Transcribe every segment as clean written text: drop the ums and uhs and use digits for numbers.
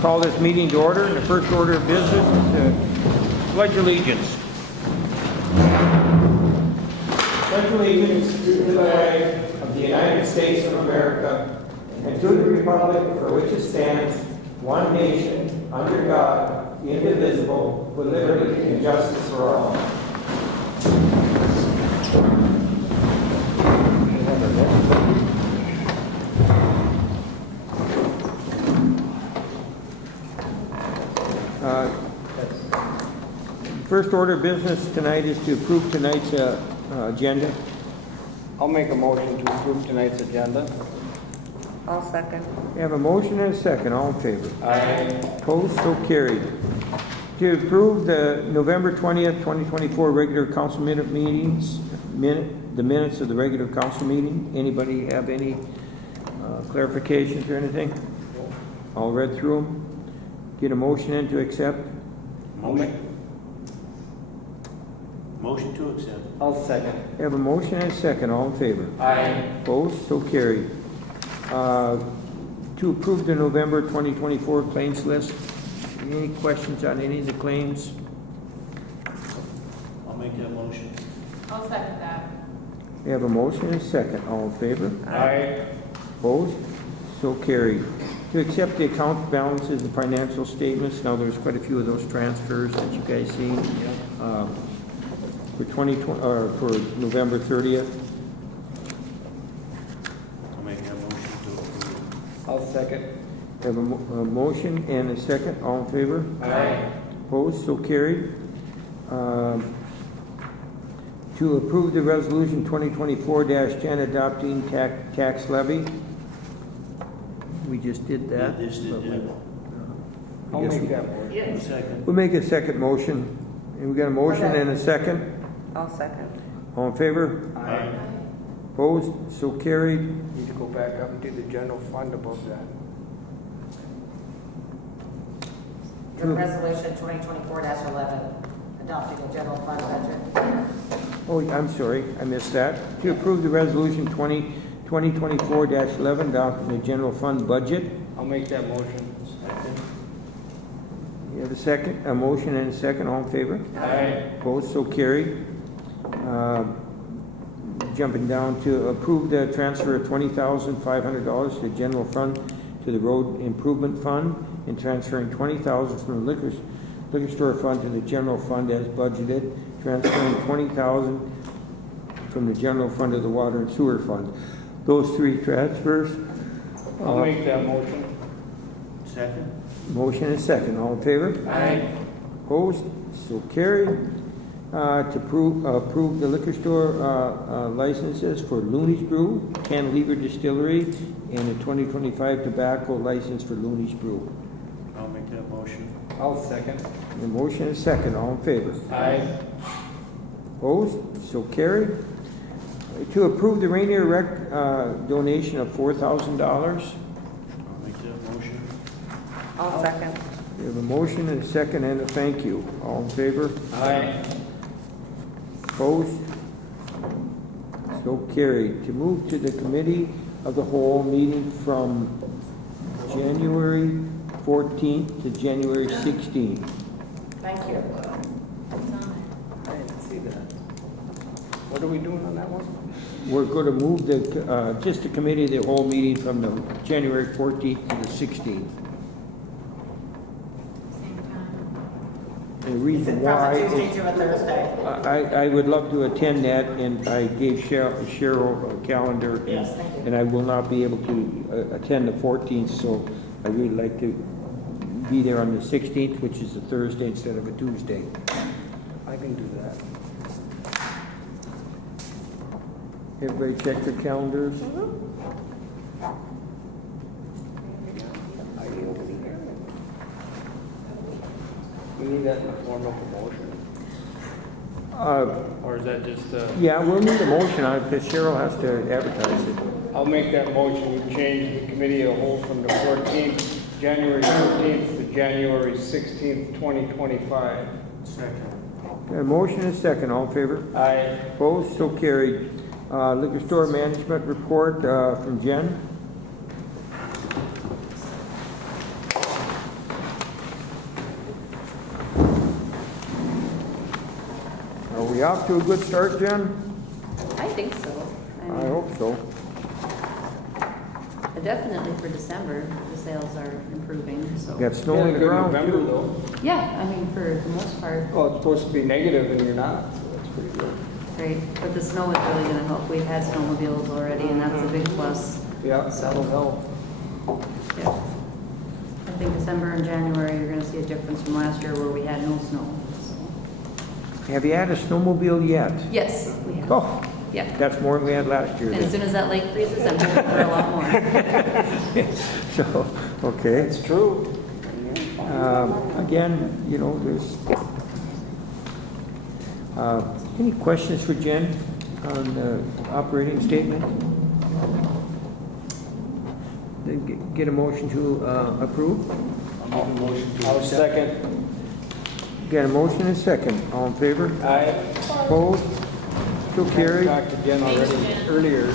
Call this meeting to order, and the first order of business is to pledge allegiance. Pledge allegiance to the flag of the United States of America and to the republic for which it stands, one nation, under God, indivisible, with liberty and justice for all. First order of business tonight is to approve tonight's agenda. I'll make a motion to approve tonight's agenda. I'll second. We have a motion and a second. All in favor? Aye. Opposed? So carried. To approve the November 20th, 2024 regular council the minutes of the regular council meeting. Anybody have any clarifications or anything? All read through them. Get a motion in to accept. Motion to accept. I'll second. We have a motion and a second. All in favor? Aye. Opposed? So carried. To approve the November 2024 claims list. Any questions on any of the claims? I'll make that motion. I'll second that. We have a motion and a second. All in favor? Aye. Opposed? So carried. To accept the account balances and financial statements. Now, there's quite a few of those transfers that you guys see for 2020 or for November 30th. I'll make that motion to approve. I'll second. We have a motion and a second. All in favor? Aye. Opposed? So carried. To approve the resolution 2024-10 adopting tax levy. We just did that. Yeah, this did but we- that. I'll guess make that motion. Second. We'll make a second motion. And we got a motion and a second. I'll second. All in favor? Aye. Opposed? So carried. Need to go back up and do the general fund above that. Your resolution 2024-11, adopting a general fund budget. Oh, I'm sorry, I missed that. To approve the resolution 2024-11, adopting the general fund budget. I'll make that motion. Second. You have a motion and a second. All in favor? Aye. Opposed? So carried. Jumping down to approve the transfer of $20,500 to the general fund to the road improvement fund, and transferring $20,000 from the liquor store fund to the general fund as budgeted, transferring $20,000 from the general fund to the water and sewer fund. Those three transfers. I'll make that motion. Second. Motion and second. All in favor? Aye. Opposed? So carried. To approve the liquor store licenses for Looney's Brew, Cantilever Distillery, and a 2025 tobacco license for Looney's Brew. I'll make that motion. I'll second. The motion is second. All in favor? Aye. Opposed? So carried. To approve the Ranier Rec donation of $4,000. I'll make that motion. I'll second. We have a motion and a second and a thank you. All in favor? Aye. Opposed? So carried. To move to the committee of the whole meeting from January 14th to January 16th. Thank you. I didn't see that. What are we doing on that one? We're going to move just the committee of the whole meeting from the January 14th to the 16th. And the reason From why a Tuesday is to a Thursday. I would love to attend that, and I gave Cheryl a calendar, Yes, thank you. and I will not be able to attend the 14th, so I really like to be there on the 16th, which is a Thursday instead of a Tuesday. I can do that. Everybody check their calendars. We need that in the form of a motion. Or is that just, Yeah, we'll need a motion on it because Cheryl has to advertise it. I'll make that motion. We change the committee of the whole from the 14th, January 14th to January 16th, 2025. Second. A motion and a second. All in favor? Aye. Opposed? So carried. Liquor store management report from Jen. you off to a good start, Jen? I think so. I I mean, hope so. definitely for December, the sales are improving, so. Got snow on the ground November too. though. Yeah, I mean, for the most part, Oh, it's supposed to be negative and you're not, so that's pretty good. great. But the snow is really gonna help. We've had snowmobiles already, and that's a big plus. Yeah, that'll help. Yeah. I think December and January, you're gonna see a difference from last year where we had no snow. So. Have you had a snowmobile yet? Yes, we have. Oh, Yeah. that's more than we had last year And as then. soon as that lake freezes, I'm hoping for a lot more. So, okay. It's true. Again, you know, there's, any questions for Jen on the operating statement? Then get a motion to approve? I'll make a motion to I'll accept. second. Got a motion and a second. All in favor? I Opposed? So carried. talked to Jen already earlier.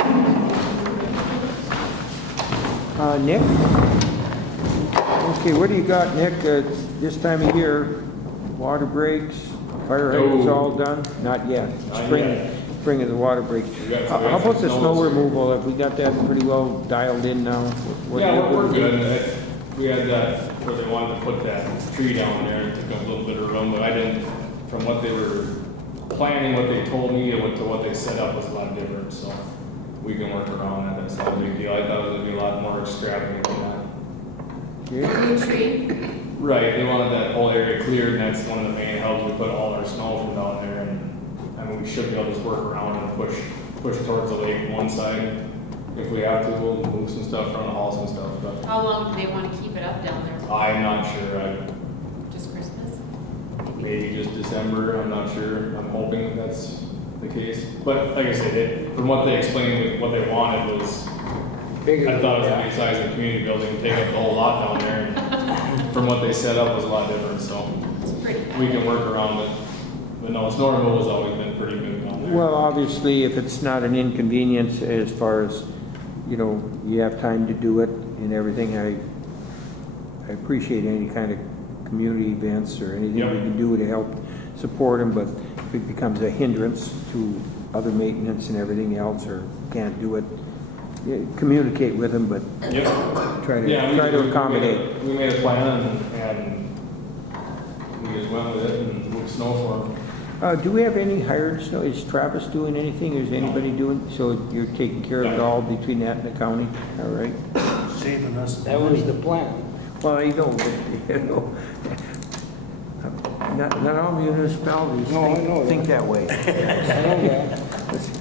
Nick? Okay, what do you got, Nick? It's this time of year, water breaks, fire hydrants all done? Not yet. Not Spring, yet. spring of the water breaks. How about the snow removal? Have we got that pretty well dialed in now? What- Yeah, we're good. We had that, where they wanted to put that tree down there, and took up a little bit of room, but I didn't, from what they were planning, what they told me, and to what they set up was a lot different, so we can work around that, that's not a big deal. I thought it was gonna be a lot more extravagant than that. Okay. New tree. Right, they wanted that whole area cleared, and that's one of the main helps, we put all our snow from down there, and, I mean, we should be able to just work around and push towards the lake one side. If we have to, we'll move some stuff around the halls and stuff, but How long do they want to keep it up down there? I'm not sure, Just Christmas? maybe just December, I'm not sure, I'm hoping that's the case. But like I said, from what they explained, with what they wanted was, Bigger. I thought it was gonna be the size of the community building, take up the whole lot down there. And from what they set up was a lot different, so It's pretty. we can work around it. But no, snow removal has always been pretty good down there. Well, obviously, if it's not an inconvenience as far as, you know, you have time to do it and everything, I appreciate any kind of community events or anything we Yep. can do to help support them, but if it becomes a hindrance to other maintenance and everything else, or can't do it, yeah, communicate with them, but Yep. try Yeah, to, try to accommodate. We made a plan and we just went with it and moved snow for them. Do we have any hired snow? Is Travis doing anything? Is anybody doing? So you're taking care of it all between that and the county? All right. Saving us That was the plan. Well, you know, not all municipalities No, I know think that way. I know that.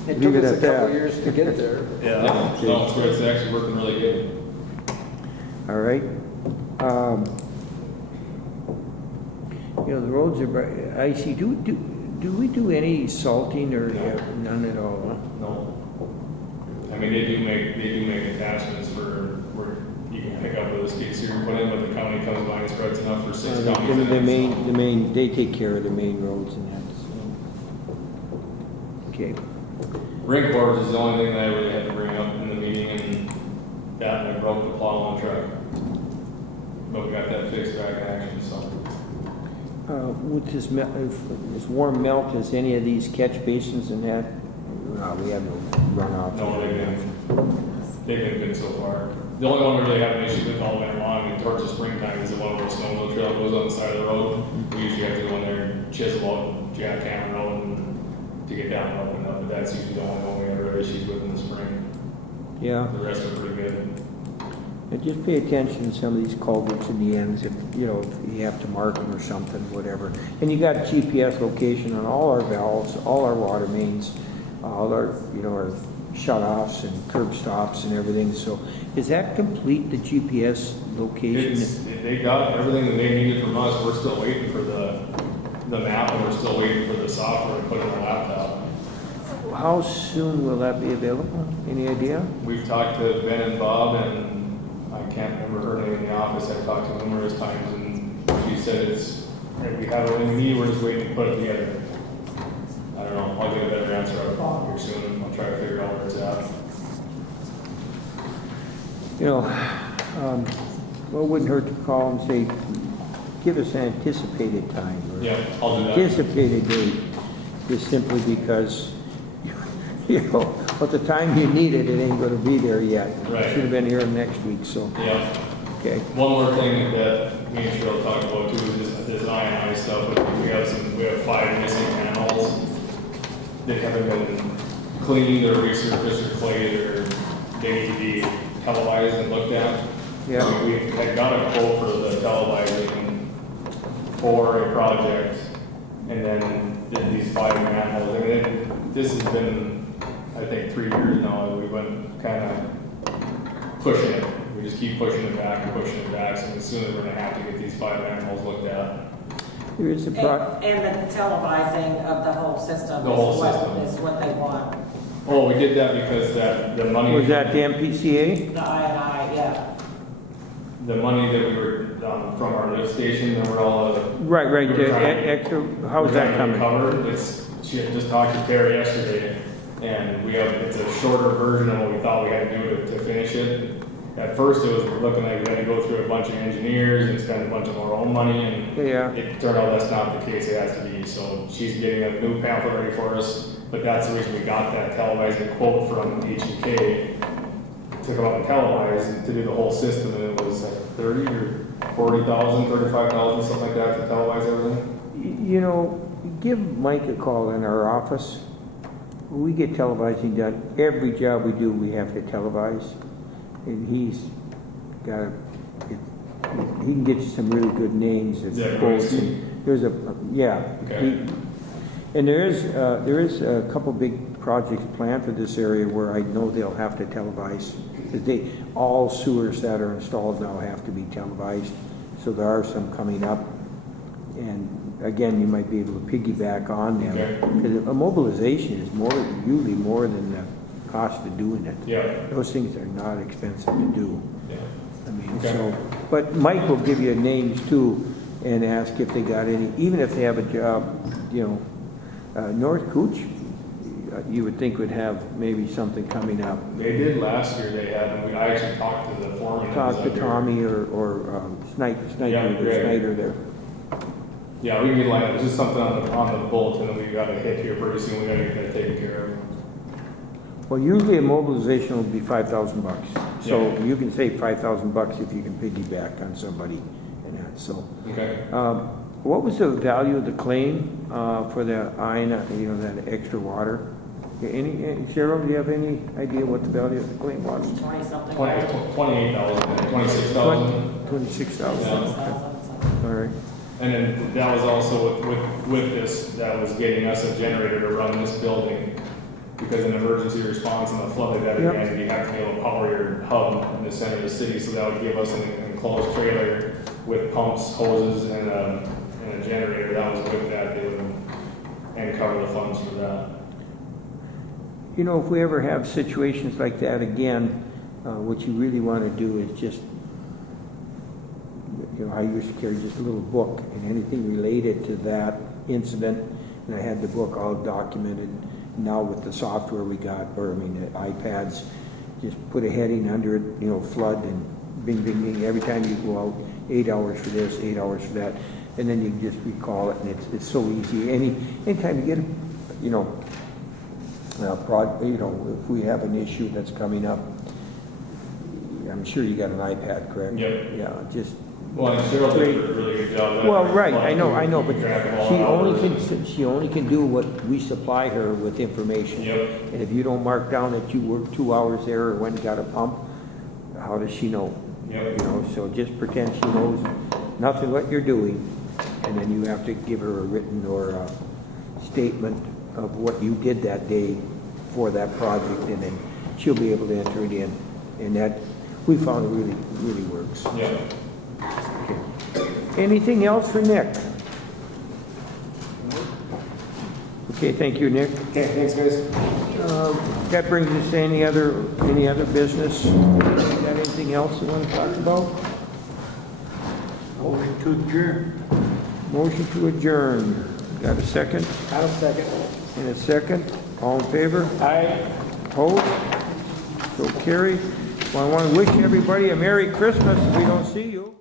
It Leave took it us a at couple that. years to get there. Yeah, no, it's good, it's actually working really good. All right. You know, the roads are icy. Do we do any salting or No. none at all? Huh? No. I mean, they do make attachments for where you can pick up with a skid steer and put in, but the county comes by and spreads enough for 6 counties. The main, they take care of the main roads and that. So. Okay. Rink boards is the only thing that I really had to bring up in the meeting, and that, and I broke the plow on the truck. But we got that fixed back in action, so. With this, this warm melt, is any of these catch basins and that? No, we have no runoff. No, they've been good so far. The only one we really have an issue with all winter long and towards the springtime is the one where the snowmobile trail goes on the side of the road. We usually have to go in there and chisel out, jackhammer out and to get down and open up, but that's usually the only one we ever have issues with in the spring. Yeah. The rest are pretty good. And just pay attention to some of these culverts in the ends, if, you know, if you have to mark them or something, whatever. And you got GPS location on all our valves, all our water mains, all our, you know, our shut-offs and curb stops and everything. So is that complete, the GPS location? They got everything that they needed from us. We're still waiting for the map, and we're still waiting for the software to put in our laptop. How soon will that be available? Any idea? We've talked to Ben and Bob, and I can't remember her name in the office. I've talked to her numerous times, and she said we have everything we need, we're just waiting to put it together. I don't know, I'll get a better answer out of Bob here soon, and I'll try to figure out where it's at. You know, well, it wouldn't hurt to call and say, give us an anticipated time. Or Yeah, I'll do that. anticipated date. just simply because, you know, at the time you need it, it ain't gonna be there yet. Right. Should have been here next week, so, Yeah. okay. One more thing that me and Cheryl talked about too, is this I&I stuff. We have 5 missing manholes that haven't been cleaned or resurfaced or clayed, or they need to be televised and looked at. Yeah. We had got a quote for the televising for a project, and then did these 5 manholes. I mean, this has been, I think, 3 years now, and we've been kind of pushing it. We just keep pushing it back and pushing it back, so as soon as we're gonna have to get these 5 manholes looked at. There is a And the televising of the whole system The whole is what they want. Oh, we did that because the money. was that the MPCA? The I&I, yeah. The money that we were, from our lift station, that we're all. Right, we're the trying- extra, how's we're that trying to coming? Cover, she had just talked to Terry yesterday, and it's a shorter version of what we thought we had to do to finish it. At first, it was looking like we had to go through a bunch of engineers and spend a bunch of our own money, and Yeah. it turned out that's not the case. It has to be. So she's getting a new pamphlet ready for us, but that's the reason we got that televising quote from H&K to come up and televise and to do the whole system, and it was like 30 or 40,000, 35,000, something like that to televise everything. You know, give Mike a call in our office. We get televising done. Every job we do, we have to televise. And he's got, he can get you some really good names. Is that quotes. Royce? There's yeah. Okay. And there is a couple big projects planned for this area where I know they'll have to televise. Because all sewers that are installed now have to be televised. So there are some coming up. And again, you might be able to piggyback on them. Okay. Because a mobilization is usually more than the cost of doing it. Yeah. Those things are not expensive to do. Yeah. I mean, Okay. so, but Mike will give you names too and ask if they got any, even if they have a job, you know, North Cooch, you would think would have maybe something coming up. They did last year. They had, and I actually talked to the foreman. that was Talk to up here. Tommy or Snyder Yeah, great. Snyder there. Yeah, we can get like, it's just something on the bulletin that we got to hit here pretty soon. We got to get that taken care of. Well, usually a mobilization will be $5,000. So Yeah. you can save $5,000 if you can piggyback on somebody and that, so. Okay. What was the value of the claim for the that extra water? Cheryl, do you have any idea what the value of the claim was? 20-something. 28,000, 26,000. 26,000. All right. And then that was also with this, that was getting us a generator to run this building. Because in emergency response and the flood like that Yep. again, you have to be able to power your hub in the center of the city. So that would give us an enclosed trailer with pumps, hoses, and a generator. That was with that, they would, and cover the funds for that. You know, if we ever have situations like that again, what you really want to do is just, you know, I used to carry just a little book and anything related to that incident, and I had the book all documented. Now with the software we got, the iPads, just put a heading under it, you know, flood and bing, bing, bing. Every time you go out, 8 hours for this, 8 hours for that, and then you just recall it, and it's so easy. Anytime you get, if we have an issue that's coming up, I'm sure you got an iPad, correct? Yep. Yeah, just. Well, and Cheryl did a really good job. Well, right, I know, but Keeping track of all she the only hours. she only can do what we supply her with information. Yep. And if you don't mark down that you worked 2 hours there or when you got a pump, how does she know? Yep. You know, so just pretend she knows nothing what you're doing, and then you have to give her a written or a statement of what you did that day for that project, and then she'll be able to enter it in. And that, we found it really, really works. Yeah. Okay. Anything else for Nick? Okay, thank you, Nick. Okay, thanks, guys. That brings us to any other business? Got anything else you want to talk about? Motion to adjourn. Motion to adjourn. Got a second? Adam, second. And a second? All in favor? Aye. Opposed? So carried. Well, I want to wish everybody a Merry Christmas if we don't see you.